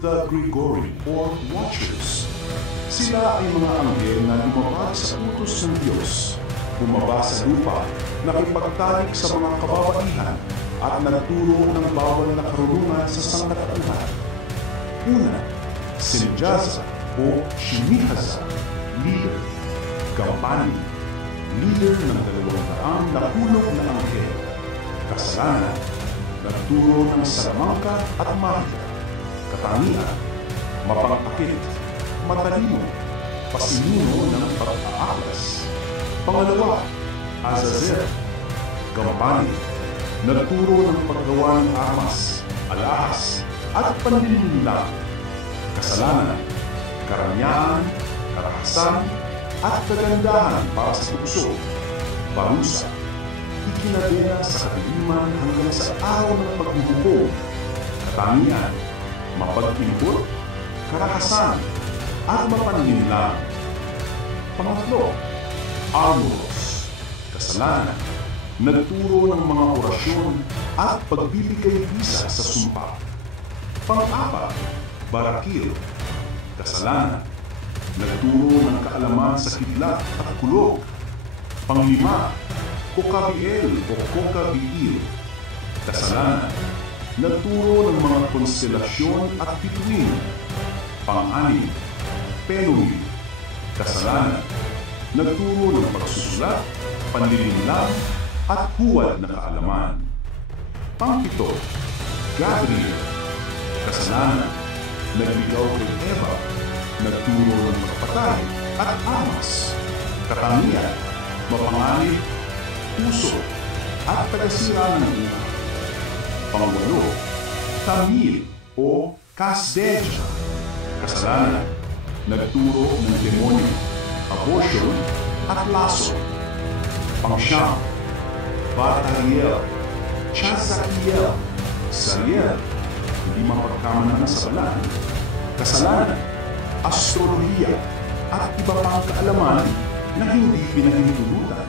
the Grigori or Watchers. Sila ay mga anghel na lumabag sa utos ng Diyos, bumaba sa lupa, nakipagtalik sa mga kababaihan at nagturo ng bawal na karunungan sa sangkatauhan. Una, Senjaza o Shimihaza, leader. Gampani, leader ng 200 na hulog na anghel. Kasalanan, nagturo ng salamangka at mahika. Katangian, mapangakit, matalino, pasinuno ng pag-aaklas. Pangalawa, Azazel, Gampani, nagturo ng paggawa ng armas, alahas, at panlilinlang. Kasalanan, karanyaan, karahasan, at kagandahan para sa puso. Parusa, ikinadena sa kadiliman hanggang sa araw ng pagbubuko. Katangian, mapag-impot, karahasan, at mapanlinlang. Pangatlo, Armoros, kasalanan, nagturo ng mga orasyon at pagbibigay bisa sa sumpa. Pang-apat, Barakil, kasalanan, nagturo ng kaalaman sa kidlat at kulog. Panglima, Kokabiel o Kokabiil, kasalanan, nagturo ng mga konstelasyon at bituin. Pang-anim, Penumil, kasalanan, nagturo ng pagsusulat, panlilinlang, at huwad na kaalaman. Pang-pito, Gabriel, kasalanan, nagligaw kay Eva, nagturo ng pagpatay at amas. Katangian, mapanganib, puso, at tagasira ng buhay. Pang-walo, Tamil o Kasdeja, kasalanan, nagturo ng demonyo, abortion, at laso. Pang-siyam, Batariel, Chazakiel, Sariel, hindi mapagkamanan sa balan, kasalanan, astrolohiya, at iba pang kaalaman na hindi pinahintulutan.